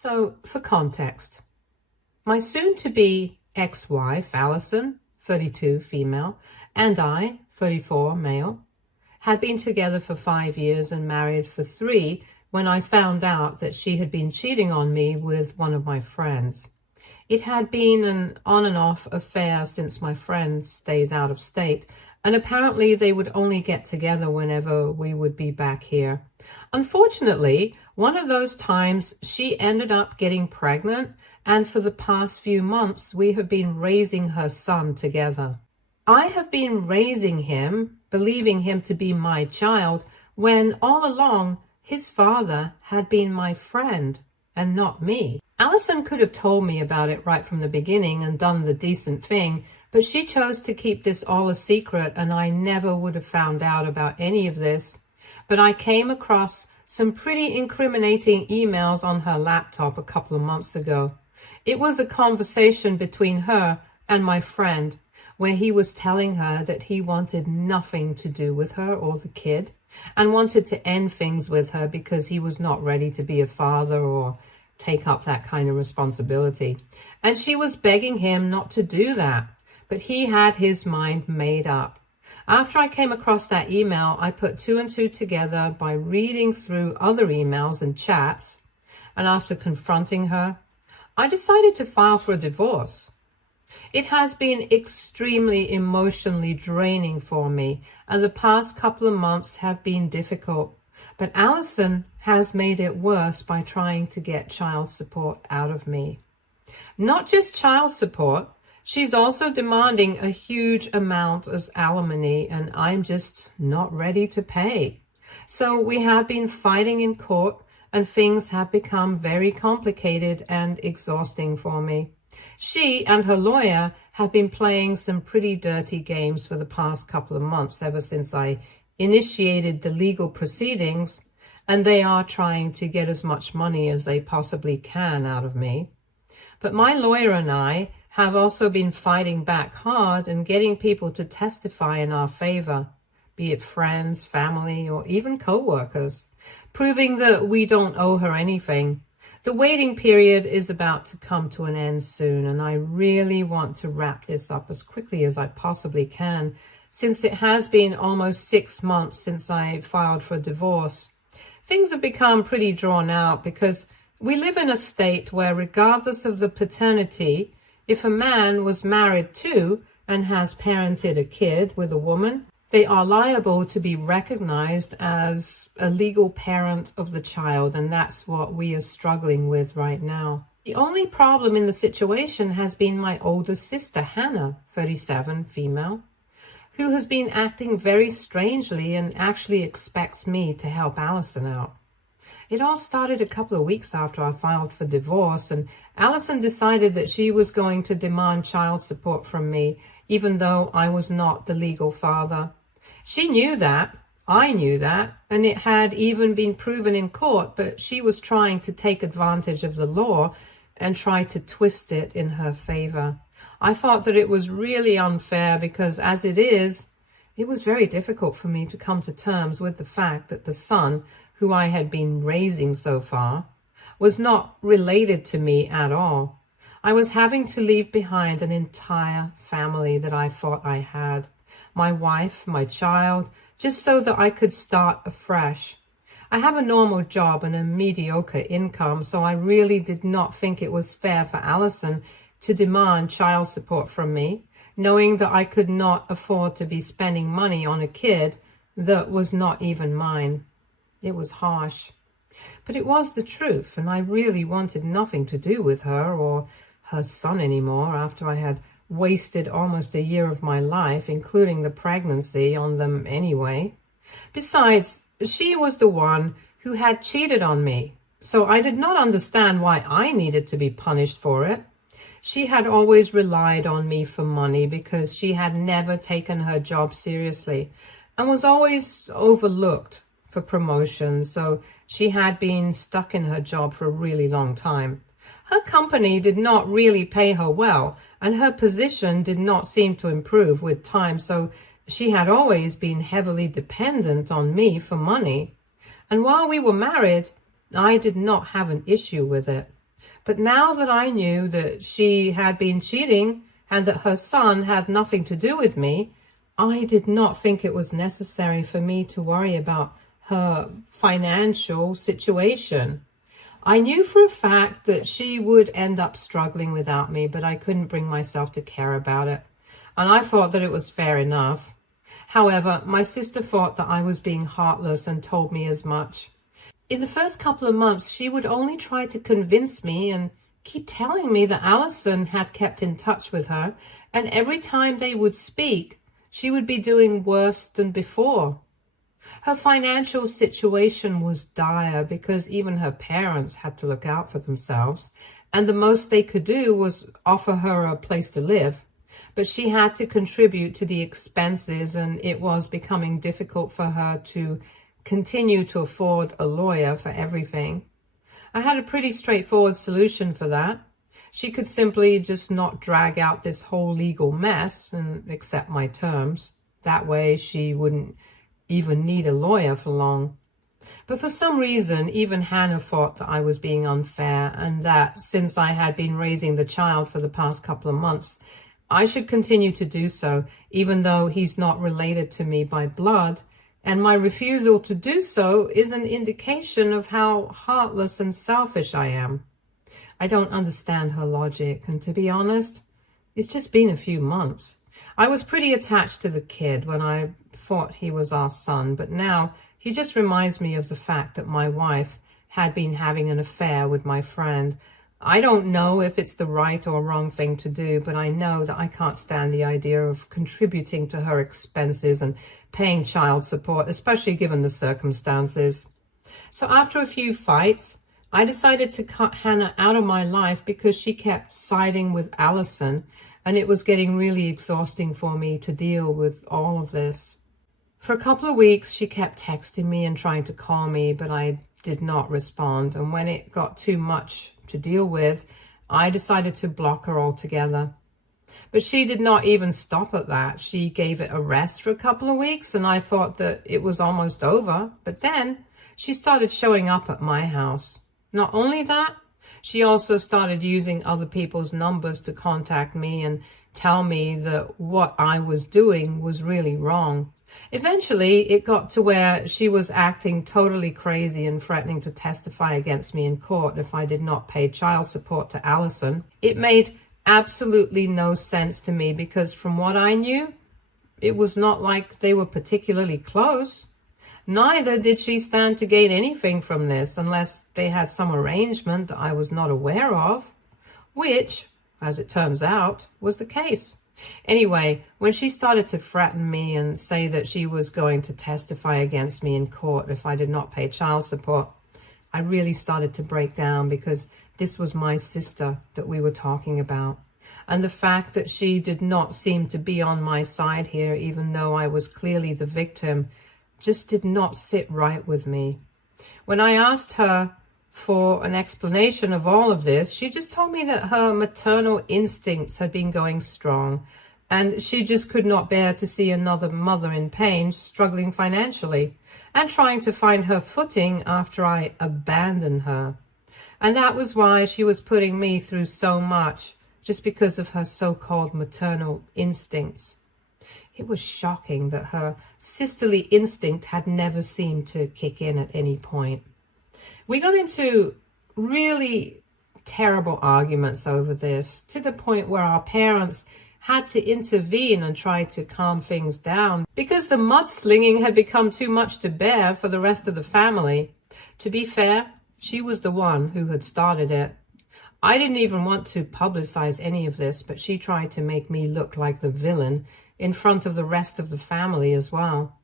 So, for context, my soon-to-be ex-wife, Allison, 32, female, and I, 34, male, had been together for 5 years and married for 3 when I found out that she had been cheating on me with one of my friends. It had been an on and off affair since my friend stays out of state, and apparently they would only get together whenever we would be back here. Unfortunately, one of those times she ended up getting pregnant, and for the past few months we have been raising her son together. I have been raising him, believing him to be my child, when all along his father had been my friend and not me. Allison could have told me about it right from the beginning and done the decent thing, but she chose to keep this all a secret, and I never would have found out about any of this. But I came across some pretty incriminating emails on her laptop a couple of months ago. It was a conversation between her and my friend, where he was telling her that he wanted nothing to do with her or the kid, and wanted to end things with her because he was not ready to be a father or take up that kind of responsibility. And she was begging him not to do that, but he had his mind made up. After I came across that email, I put 2 and 2 together by reading through other emails and chats, and after confronting her, I decided to file for a divorce. It has been extremely emotionally draining for me, and the past couple of months have been difficult. But Allison has made it worse by trying to get child support out of me. Not just child support, she's also demanding a huge amount as alimony, and I'm just not ready to pay. So we have been fighting in court, and things have become very complicated and exhausting for me. She and her lawyer have been playing some pretty dirty games for the past couple of months, ever since I initiated the legal proceedings, and they are trying to get as much money as they possibly can out of me. But my lawyer and I have also been fighting back hard and getting people to testify in our favor, be it friends, family, or even co-workers, proving that we don't owe her anything. The waiting period is about to come to an end soon, and I really want to wrap this up as quickly as I possibly can, since it has been almost 6 months since I filed for divorce. Things have become pretty drawn out because we live in a state where, regardless of the paternity, if a man was married to and has parented a kid with a woman, they are liable to be recognized as a legal parent of the child, and that's what we are struggling with right now. The only problem in the situation has been my older sister, Hannah, 37, female, who has been acting very strangely and actually expects me to help Allison out. It all started a couple of weeks after I filed for divorce, and Allison decided that she was going to demand child support from me, even though I was not the legal father. She knew that, I knew that, and it had even been proven in court, but she was trying to take advantage of the law and try to twist it in her favor. I thought that it was really unfair because, as it is, it was very difficult for me to come to terms with the fact that the son, who I had been raising so far, was not related to me at all. I was having to leave behind an entire family that I thought I had. My wife, my child, just so that I could start afresh. I have a normal job and a mediocre income, so I really did not think it was fair for Allison to demand child support from me, knowing that I could not afford to be spending money on a kid that was not even mine. It was harsh, but it was the truth, and I really wanted nothing to do with her or her son anymore after I had wasted almost a year of my life, including the pregnancy, on them anyway. Besides, she was the one who had cheated on me, so I did not understand why I needed to be punished for it. She had always relied on me for money because she had never taken her job seriously and was always overlooked for promotion, so she had been stuck in her job for a really long time. Her company did not really pay her well, and her position did not seem to improve with time, so she had always been heavily dependent on me for money. And while we were married, I did not have an issue with it. But now that I knew that she had been cheating and that her son had nothing to do with me, I did not think it was necessary for me to worry about her financial situation. I knew for a fact that she would end up struggling without me, but I couldn't bring myself to care about it. And I thought that it was fair enough. However, my sister thought that I was being heartless and told me as much. In the first couple of months, she would only try to convince me and keep telling me that Allison had kept in touch with her, and every time they would speak, she would be doing worse than before. Her financial situation was dire because even her parents had to look out for themselves, and the most they could do was offer her a place to live. But she had to contribute to the expenses, and it was becoming difficult for her to continue to afford a lawyer for everything. I had a pretty straightforward solution for that. She could simply just not drag out this whole legal mess and accept my terms. That way she wouldn't even need a lawyer for long. But for some reason, even Hannah thought that I was being unfair, and that since I had been raising the child for the past couple of months, I should continue to do so, even though he's not related to me by blood, and my refusal to do so is an indication of how heartless and selfish I am. I don't understand her logic, and to be honest, it's just been a few months. I was pretty attached to the kid when I thought he was our son, but now he just reminds me of the fact that my wife had been having an affair with my friend. I don't know if it's the right or wrong thing to do, but I know that I can't stand the idea of contributing to her expenses and paying child support, especially given the circumstances. So after a few fights, I decided to cut Hannah out of my life because she kept siding with Allison, and it was getting really exhausting for me to deal with all of this. For a couple of weeks, she kept texting me and trying to call me, but I did not respond. And when it got too much to deal with, I decided to block her altogether. But she did not even stop at that. She gave it a rest for a couple of weeks, and I thought that it was almost over. But then she started showing up at my house. Not only that, she also started using other people's numbers to contact me and tell me that what I was doing was really wrong. Eventually, it got to where she was acting totally crazy and threatening to testify against me in court if I did not pay child support to Allison. It made absolutely no sense to me because from what I knew, it was not like they were particularly close. Neither did she stand to gain anything from this unless they had some arrangement that I was not aware of, which, as it turns out, was the case. Anyway, when she started to threaten me and say that she was going to testify against me in court if I did not pay child support, I really started to break down because this was my sister that we were talking about. And the fact that she did not seem to be on my side here, even though I was clearly the victim, just did not sit right with me. When I asked her for an explanation of all of this, she just told me that her maternal instincts had been going strong, and she just could not bear to see another mother in pain, struggling financially, and trying to find her footing after I abandoned her. And that was why she was putting me through so much, just because of her so-called maternal instincts. It was shocking that her sisterly instinct had never seemed to kick in at any point. We got into really terrible arguments over this, to the point where our parents had to intervene and try to calm things down because the mudslinging had become too much to bear for the rest of the family. To be fair, she was the one who had started it. I didn't even want to publicize any of this, but she tried to make me look like the villain in front of the rest of the family as well.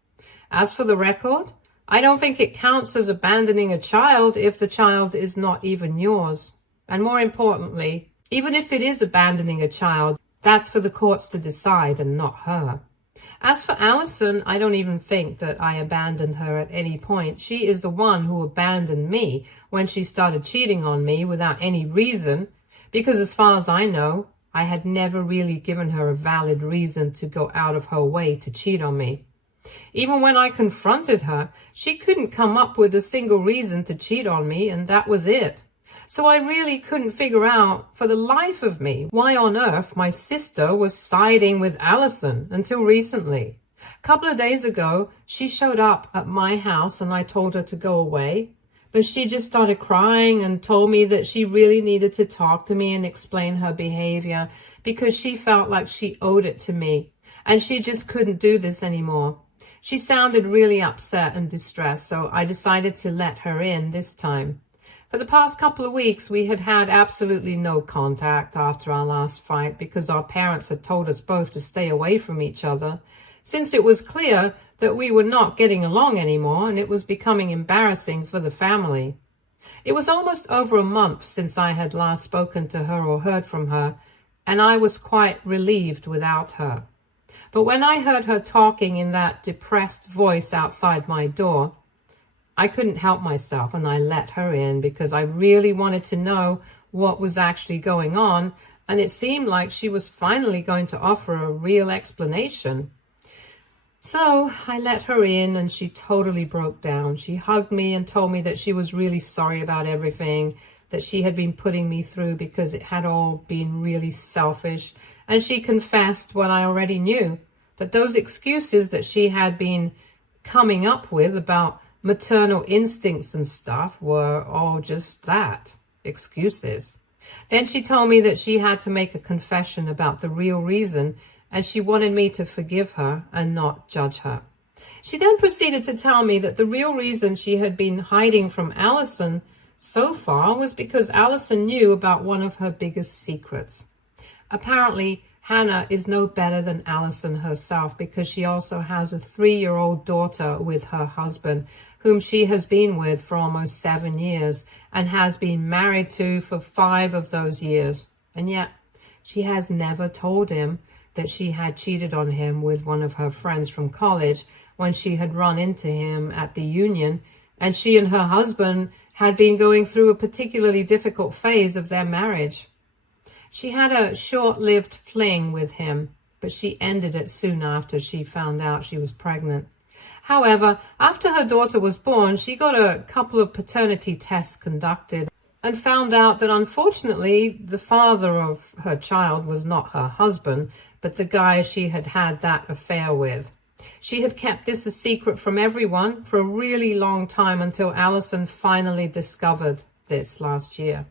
As for the record, I don't think it counts as abandoning a child if the child is not even yours. And more importantly, even if it is abandoning a child, that's for the courts to decide and not her. As for Allison, I don't even think that I abandoned her at any point. She is the one who abandoned me when she started cheating on me without any reason, because as far as I know, I had never really given her a valid reason to go out of her way to cheat on me. Even when I confronted her, she couldn't come up with a single reason to cheat on me, and that was it. So I really couldn't figure out for the life of me why on earth my sister was siding with Allison until recently. A couple of days ago, she showed up at my house and I told her to go away. But she just started crying and told me that she really needed to talk to me and explain her behavior because she felt like she owed it to me and she just couldn't do this anymore. She sounded really upset and distressed, so I decided to let her in this time. For the past couple of weeks, we had had absolutely no contact after our last fight because our parents had told us both to stay away from each other, since it was clear that we were not getting along anymore and it was becoming embarrassing for the family. It was almost over a month since I had last spoken to her or heard from her, and I was quite relieved without her. But when I heard her talking in that depressed voice outside my door, I couldn't help myself and I let her in because I really wanted to know what was actually going on, and it seemed like she was finally going to offer a real explanation. So I let her in and she totally broke down. She hugged me and told me that she was really sorry about everything that she had been putting me through because it had all been really selfish. And she confessed what I already knew, that those excuses that she had been coming up with about maternal instincts and stuff were all just that, excuses. Then she told me that she had to make a confession about the real reason, and she wanted me to forgive her and not judge her. She then proceeded to tell me that the real reason she had been hiding from Allison so far was because Allison knew about one of her biggest secrets. Apparently, Hannah is no better than Allison herself because she also has a 3-year-old daughter with her husband, whom she has been with for almost 7 years and has been married to for 5 of those years. And yet, she has never told him that she had cheated on him with one of her friends from college when she had run into him at the union, and she and her husband had been going through a particularly difficult phase of their marriage. She had a short-lived fling with him, but she ended it soon after she found out she was pregnant. However, after her daughter was born, she got a couple of paternity tests conducted and found out that unfortunately the father of her child was not her husband, but the guy she had had that affair with. She had kept this a secret from everyone for a really long time until Allison finally discovered this last year.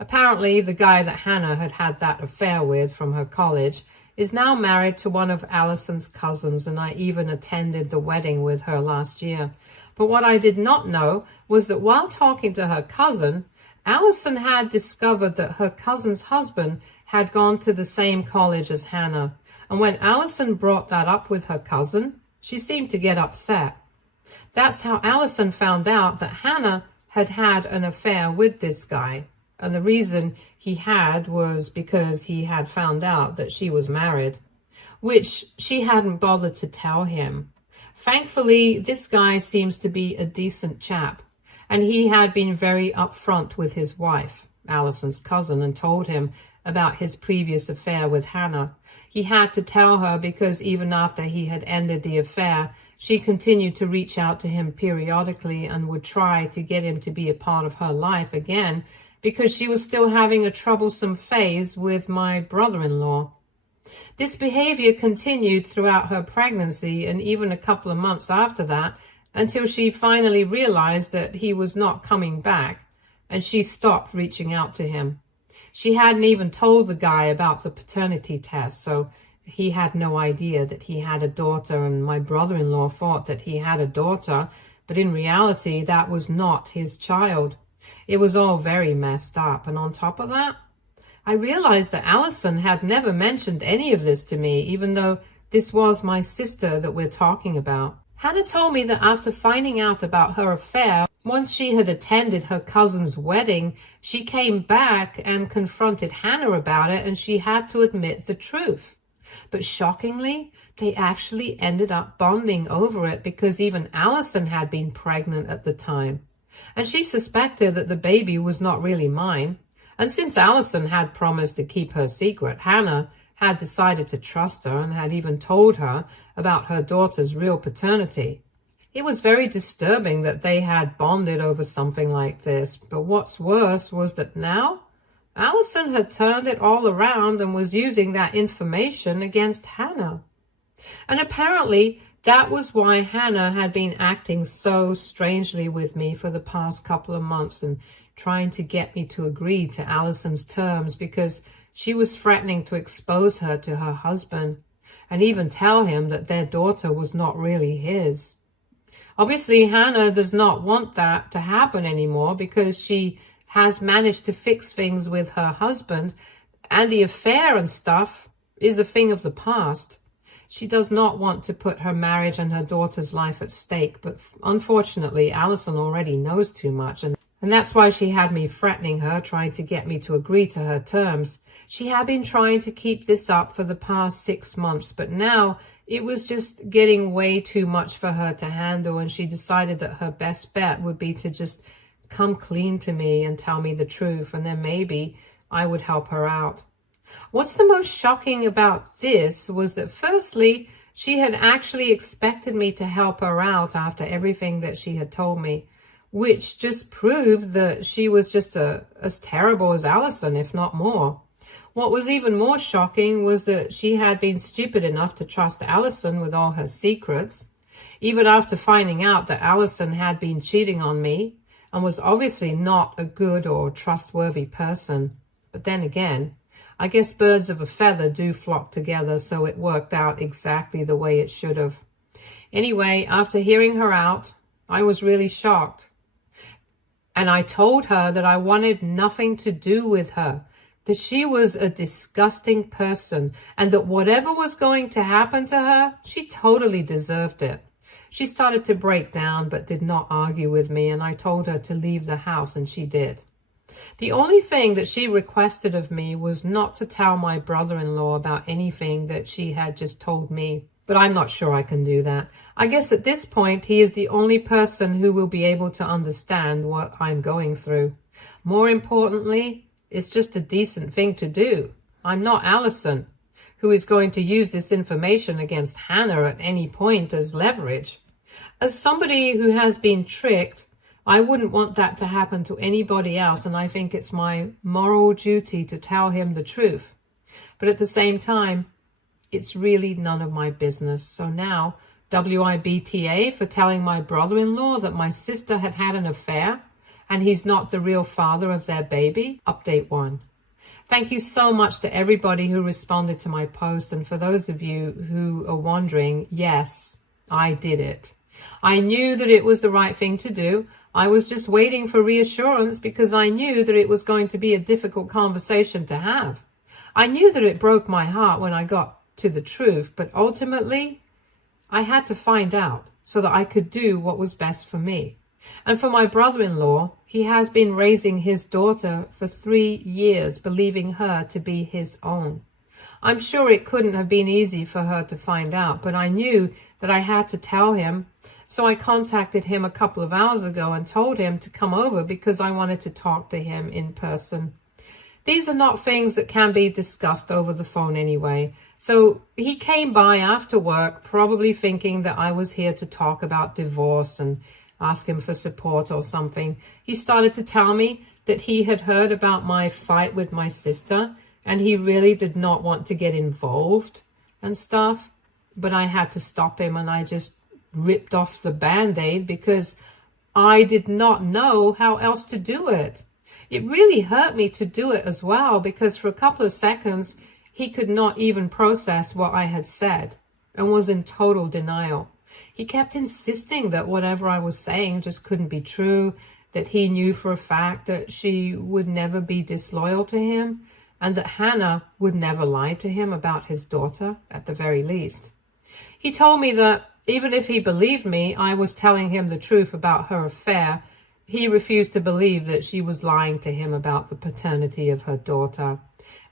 Apparently, the guy that Hannah had had that affair with from her college is now married to one of Allison's cousins, and I even attended the wedding with her last year. But what I did not know was that while talking to her cousin, Allison had discovered that her cousin's husband had gone to the same college as Hannah. And when Allison brought that up with her cousin, she seemed to get upset. That's how Allison found out that Hannah had had an affair with this guy. And the reason he had was because he had found out that she was married, which she hadn't bothered to tell him. Thankfully, this guy seems to be a decent chap, and he had been very upfront with his wife, Allison's cousin, and told him about his previous affair with Hannah. He had to tell her because even after he had ended the affair, she continued to reach out to him periodically and would try to get him to be a part of her life again because she was still having a troublesome phase with my brother-in-law. This behavior continued throughout her pregnancy and even a couple of months after that, until she finally realized that he was not coming back, and she stopped reaching out to him. She hadn't even told the guy about the paternity test, so he had no idea that he had a daughter, and my brother-in-law thought that he had a daughter, but in reality that was not his child. It was all very messed up, and on top of that, I realized that Allison had never mentioned any of this to me, even though this was my sister that we're talking about. Hannah told me that after finding out about her affair, once she had attended her cousin's wedding, she came back and confronted Hannah about it, and she had to admit the truth. But shockingly, they actually ended up bonding over it because even Allison had been pregnant at the time. And she suspected that the baby was not really mine. And since Allison had promised to keep her secret, Hannah had decided to trust her and had even told her about her daughter's real paternity. It was very disturbing that they had bonded over something like this, but what's worse was that now Allison had turned it all around and was using that information against Hannah. And apparently that was why Hannah had been acting so strangely with me for the past couple of months and trying to get me to agree to Allison's terms, because she was threatening to expose her to her husband and even tell him that their daughter was not really his. Obviously, Hannah does not want that to happen anymore because she has managed to fix things with her husband, and the affair and stuff is a thing of the past. She does not want to put her marriage and her daughter's life at stake, but unfortunately, Allison already knows too much, and that's why she had me threatening her, trying to get me to agree to her terms. She had been trying to keep this up for the past 6 months, but now it was just getting way too much for her to handle, and she decided that her best bet would be to just come clean to me and tell me the truth, and then maybe I would help her out. What's the most shocking about this was that firstly, she had actually expected me to help her out after everything that she had told me, which just proved that she was just as terrible as Allison, if not more. What was even more shocking was that she had been stupid enough to trust Allison with all her secrets, even after finding out that Allison had been cheating on me and was obviously not a good or trustworthy person. But then again, I guess birds of a feather do flock together, so it worked out exactly the way it should have. Anyway, after hearing her out, I was really shocked. And I told her that I wanted nothing to do with her, that she was a disgusting person, and that whatever was going to happen to her, she totally deserved it. She started to break down, but did not argue with me, and I told her to leave the house, and she did. The only thing that she requested of me was not to tell my brother-in-law about anything that she had just told me. But I'm not sure I can do that. I guess at this point, he is the only person who will be able to understand what I'm going through. More importantly, it's just a decent thing to do. I'm not Allison, who is going to use this information against Hannah at any point as leverage. As somebody who has been tricked, I wouldn't want that to happen to anybody else, and I think it's my moral duty to tell him the truth. But at the same time, it's really none of my business. So now, WIBTA for telling my brother-in-law that my sister had had an affair and he's not the real father of their baby. Update 1. Thank you so much to everybody who responded to my post, and for those of you who are wondering, yes, I did it. I knew that it was the right thing to do. I was just waiting for reassurance because I knew that it was going to be a difficult conversation to have. I knew that it broke my heart when I got to the truth, but ultimately, I had to find out so that I could do what was best for me. And for my brother-in-law, he has been raising his daughter for 3 years, believing her to be his own. I'm sure it couldn't have been easy for her to find out, but I knew that I had to tell him. So I contacted him a couple of hours ago and told him to come over because I wanted to talk to him in person. These are not things that can be discussed over the phone anyway. So he came by after work, probably thinking that I was here to talk about divorce and ask him for support or something. He started to tell me that he had heard about my fight with my sister and he really did not want to get involved and stuff. But I had to stop him, and I just ripped off the Band-Aid because I did not know how else to do it. It really hurt me to do it as well, because for a couple of seconds, he could not even process what I had said and was in total denial. He kept insisting that whatever I was saying just couldn't be true, that he knew for a fact that she would never be disloyal to him, and that Hannah would never lie to him about his daughter, at the very least. He told me that even if he believed me, I was telling him the truth about her affair. He refused to believe that she was lying to him about the paternity of her daughter,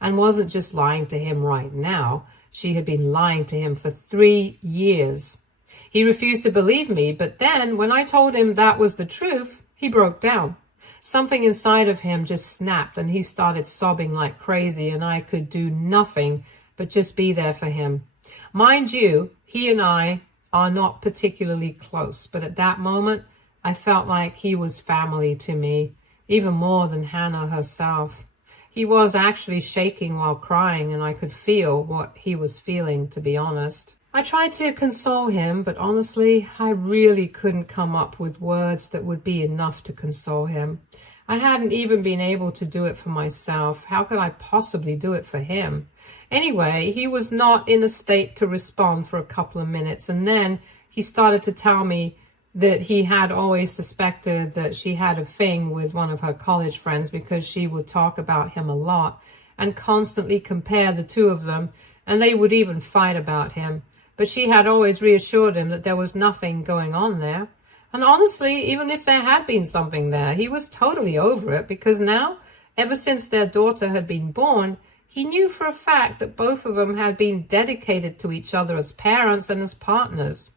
and wasn't just lying to him right now. She had been lying to him for 3 years. He refused to believe me, but then when I told him that was the truth, he broke down. Something inside of him just snapped, and he started sobbing like crazy, and I could do nothing but just be there for him. Mind you, he and I are not particularly close, but at that moment, I felt like he was family to me, even more than Hannah herself. He was actually shaking while crying, and I could feel what he was feeling, to be honest. I tried to console him, but honestly, I really couldn't come up with words that would be enough to console him. I hadn't even been able to do it for myself. How could I possibly do it for him? Anyway, he was not in a state to respond for a couple of minutes, and then he started to tell me that he had always suspected that she had a thing with one of her college friends because she would talk about him a lot and constantly compare the two of them, and they would even fight about him. But she had always reassured him that there was nothing going on there. And honestly, even if there had been something there, he was totally over it, because now, ever since their daughter had been born, he knew for a fact that both of them had been dedicated to each other as parents and as partners.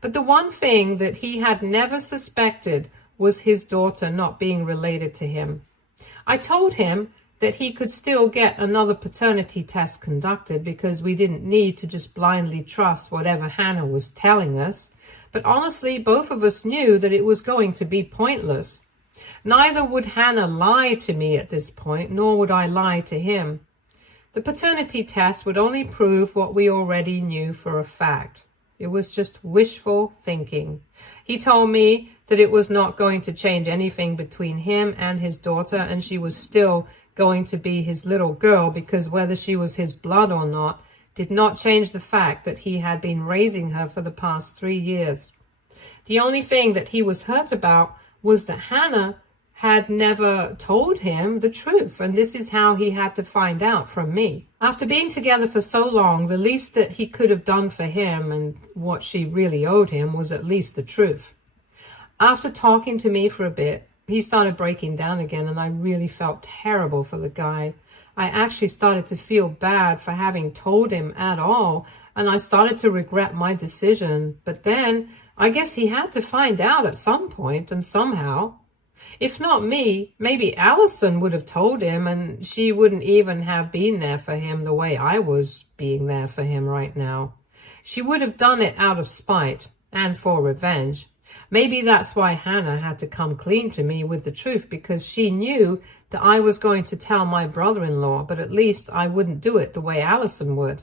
But the one thing that he had never suspected was his daughter not being related to him. I told him that he could still get another paternity test conducted, because we didn't need to just blindly trust whatever Hannah was telling us. But honestly, both of us knew that it was going to be pointless. Neither would Hannah lie to me at this point, nor would I lie to him. The paternity test would only prove what we already knew for a fact. It was just wishful thinking. He told me that it was not going to change anything between him and his daughter, and she was still going to be his little girl, because whether she was his blood or not did not change the fact that he had been raising her for the past 3 years. The only thing that he was hurt about was that Hannah had never told him the truth, and this is how he had to find out from me. After being together for so long, the least that he could have done for him, and what she really owed him, was at least the truth. After talking to me for a bit, he started breaking down again, and I really felt terrible for the guy. I actually started to feel bad for having told him at all, and I started to regret my decision. But then, I guess he had to find out at some point, and somehow. If not me, maybe Allison would have told him, and she wouldn't even have been there for him the way I was being there for him right now. She would have done it out of spite and for revenge. Maybe that's why Hannah had to come clean to me with the truth, because she knew that I was going to tell my brother-in-law, but at least I wouldn't do it the way Allison would.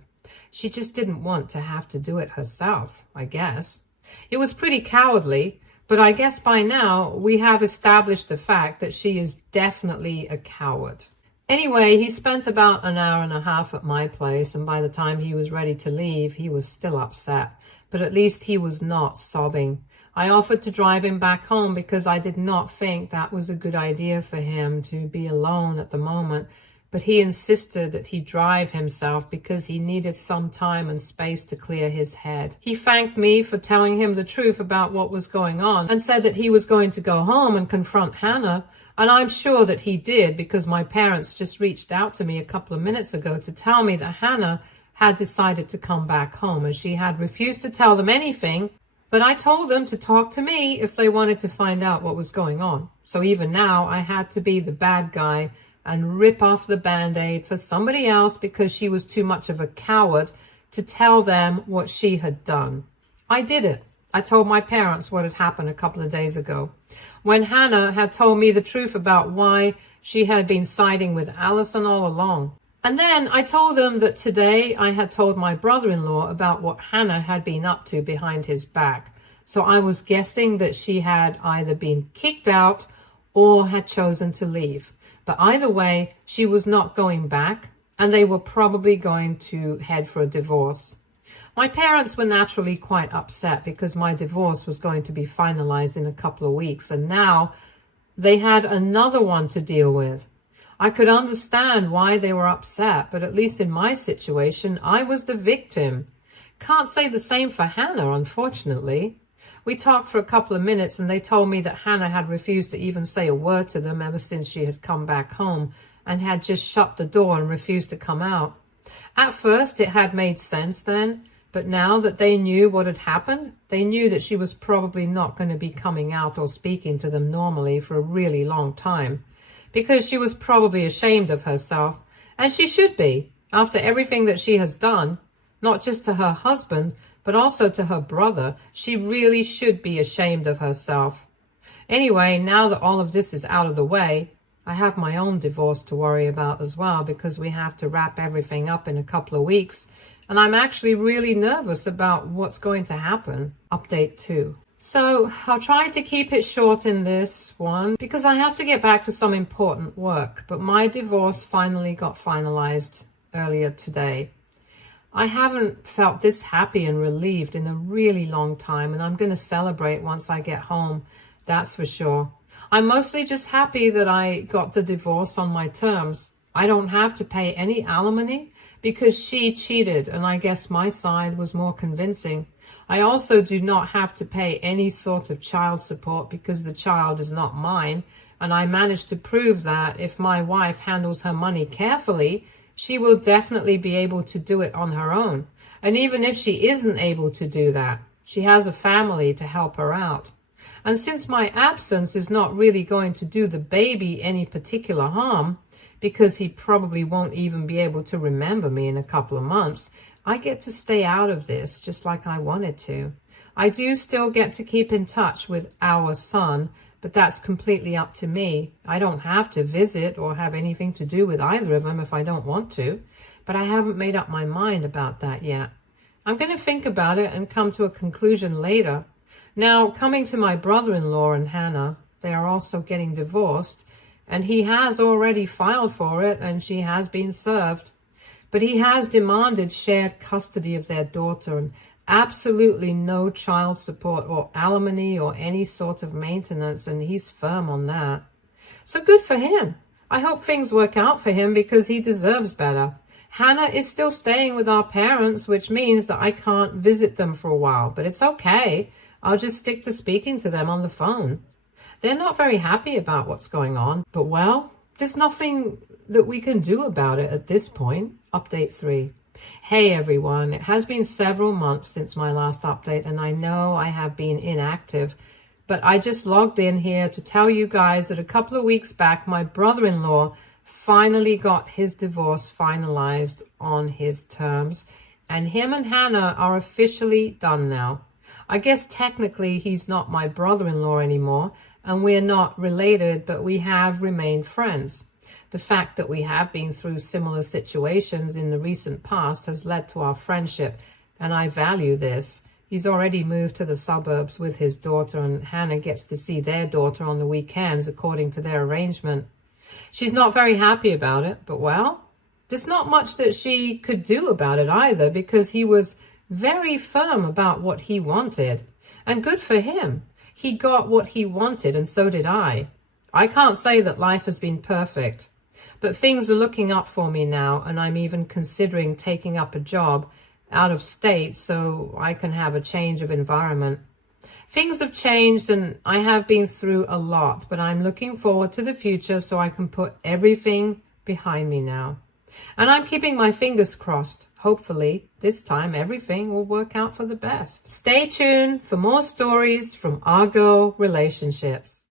She just didn't want to have to do it herself, I guess. It was pretty cowardly, but I guess by now we have established the fact that she is definitely a coward. Anyway, he spent about an hour and a half at my place, and by the time he was ready to leave, he was still upset. But at least he was not sobbing. I offered to drive him back home because I did not think that was a good idea for him to be alone at the moment. But he insisted that he drive himself because he needed some time and space to clear his head. He thanked me for telling him the truth about what was going on and said that he was going to go home and confront Hannah. And I'm sure that he did, because my parents just reached out to me a couple of minutes ago to tell me that Hannah had decided to come back home, and she had refused to tell them anything. But I told them to talk to me if they wanted to find out what was going on. So even now I had to be the bad guy and rip off the Band-Aid for somebody else because she was too much of a coward to tell them what she had done. I did it. I told my parents what had happened a couple of days ago, when Hannah had told me the truth about why she had been siding with Allison all along. And then I told them that today I had told my brother-in-law about what Hannah had been up to behind his back. So I was guessing that she had either been kicked out or had chosen to leave. But either way, she was not going back, and they were probably going to head for a divorce. My parents were naturally quite upset because my divorce was going to be finalized in a couple of weeks, and now they had another one to deal with. I could understand why they were upset, but at least in my situation, I was the victim. Can't say the same for Hannah, unfortunately. We talked for a couple of minutes, and they told me that Hannah had refused to even say a word to them ever since she had come back home, and had just shut the door and refused to come out. At first, it had made sense then, but now that they knew what had happened, they knew that she was probably not going to be coming out or speaking to them normally for a really long time, because she was probably ashamed of herself, and she should be, after everything that she has done, not just to her husband, but also to her brother. She really should be ashamed of herself. Anyway, now that all of this is out of the way, I have my own divorce to worry about as well, because we have to wrap everything up in a couple of weeks. And I'm actually really nervous about what's going to happen. Update 2. So I'll try to keep it short in this one because I have to get back to some important work. But my divorce finally got finalized earlier today. I haven't felt this happy and relieved in a really long time, and I'm going to celebrate once I get home. That's for sure. I'm mostly just happy that I got the divorce on my terms. I don't have to pay any alimony because she cheated, and I guess my side was more convincing. I also do not have to pay any sort of child support because the child is not mine, and I managed to prove that if my wife handles her money carefully, she will definitely be able to do it on her own. And even if she isn't able to do that, she has a family to help her out. And since my absence is not really going to do the baby any particular harm, because he probably won't even be able to remember me in a couple of months, I get to stay out of this just like I wanted to. I do still get to keep in touch with our son, but that's completely up to me. I don't have to visit or have anything to do with either of them if I don't want to, but I haven't made up my mind about that yet. I'm going to think about it and come to a conclusion later. Now, coming to my brother-in-law and Hannah, they are also getting divorced, and he has already filed for it, and she has been served. But he has demanded shared custody of their daughter and absolutely no child support or alimony or any sort of maintenance, and he's firm on that. So good for him. I hope things work out for him because he deserves better. Hannah is still staying with our parents, which means that I can't visit them for a while, but it's okay. I'll just stick to speaking to them on the phone. They're not very happy about what's going on, but well, there's nothing that we can do about it at this point. Update 3. Hey everyone, it has been several months since my last update, and I know I have been inactive, but I just logged in here to tell you guys that a couple of weeks back, my brother-in-law finally got his divorce finalized on his terms, and him and Hannah are officially done now. I guess technically he's not my brother-in-law anymore, and we're not related, but we have remained friends. The fact that we have been through similar situations in the recent past has led to our friendship, and I value this. He's already moved to the suburbs with his daughter, and Hannah gets to see their daughter on the weekends according to their arrangement. She's not very happy about it, but well, there's not much that she could do about it either, because he was very firm about what he wanted. And good for him. He got what he wanted, and so did I. I can't say that life has been perfect, but things are looking up for me now, and I'm even considering taking up a job out of state so I can have a change of environment. Things have changed, and I have been through a lot, but I'm looking forward to the future so I can put everything behind me now. And I'm keeping my fingers crossed. Hopefully, this time everything will work out for the best. Stay tuned for more stories from Argo Relationships.